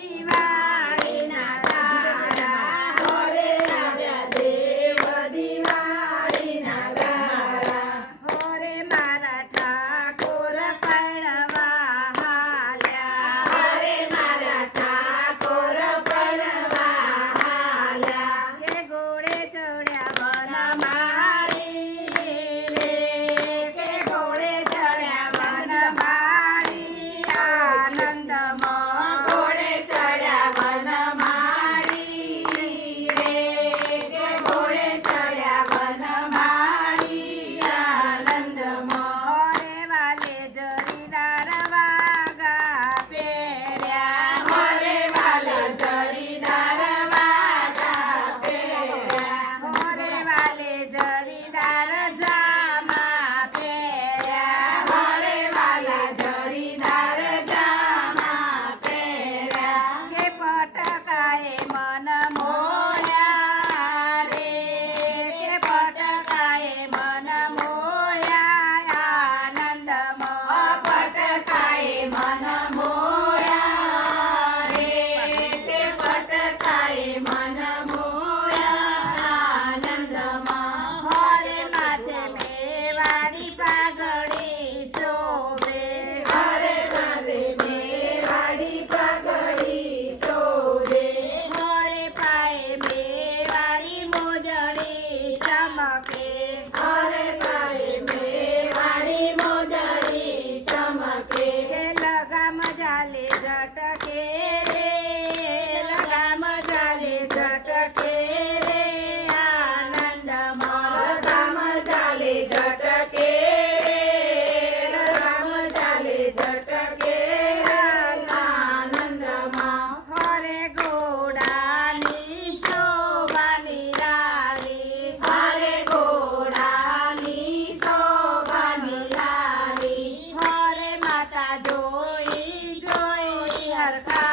દિવાળીના દાડા ઘરે આવ્યા દેવ દિવાળીના દાડા હોરે મારા ઠાકોર પરણવા હાલ્યા હરે મારા ઠાકોર પરણવા હાલ્યા કે ઘોડે ચડ્યા વનમાળી રે કે ઘોડે ચડ્યા વનમાળી આનંદમાં ઘોડે ચડ્યા વનમાળી રે કે ઘોડે ચડ્યા વનમાળી આનંદમાં હોરે વાલે જરીદાર વાગા પહેર્યા હરે વાલા જરીદાર વાગા પહેર્યા હોરે વાલે જરીદાર જામા પહેર્યા હરે વાલા જરીદાર જામા પહેર્યા કે પટકાએ મન મોહ્યા રે કે પટકાએ મન મોહ્યા આનંદમાં પટકાએ મન મોયા રે તે પટકાએ મન મોયા આનંદમાં હોરે માથે મેવાડી પાઘડી શોભે હરે મારે મેવાડી પગડી શોભે હોરે પાએ મેવાડી મોજડી ચમકે હરે પાએ મેવાડી મોજડી ચમકે કે લગામ જાલે ઝટકે રે લગામ જાલે ઝટકે રે આનંદમાં લગામ ચાલે ઝટકે રે લગામ ચાલે ઝટકે આનંદમાં હરે ઘોડાની શોભા નિરાલી હરે ઘોડાની શોભા નિરાલી હરે માતા જોઈ જોઈ હરખા